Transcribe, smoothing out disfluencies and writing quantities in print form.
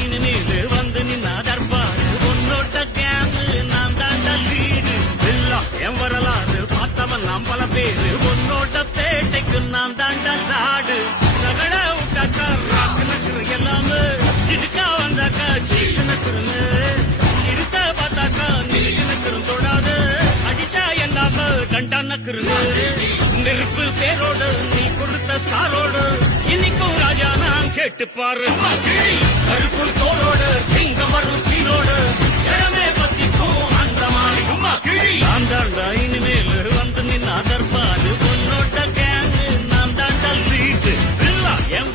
இனிமேல் வந்து நின்னா தர்பாரு உன்னோட்ட கேங்கு நான் தாண்டா லீடு எல்லாம் என் வரலாறு பார்த்தவன் நாம் பல பேரு உன்னோட்ட பேட்டைக்கு நான் தாண்டா நாடு நகட விட்டாக்கா ராக்கு நக்குரு எல்லாமே சிடுக்கா வந்தாக்கா சீக்கு நக்குருங்க இருத்த பார்த்தாக்கா நிலுக்கு நக்குரும் தொடாது அடிச்சா எல்லாம கண்டா நக்குருங்க நெருப்பு பேரோடு நீ கொடுத்த ஸ்டாரோடு இன்னைக்கும் ராஜா நான் கேட்டு பாரு கருப்பு தோளோடு சிங்கம் வரும் சீரோடு இடமே பத்திக்கும் அந்த மாதிரி சும்மா கிழி நான் தாண்டா இனிமேல் வந்து நின்னா தர்பாரு உன்னோட்ட கேங்கு நான் தாண்டா லீடு இல்ல என்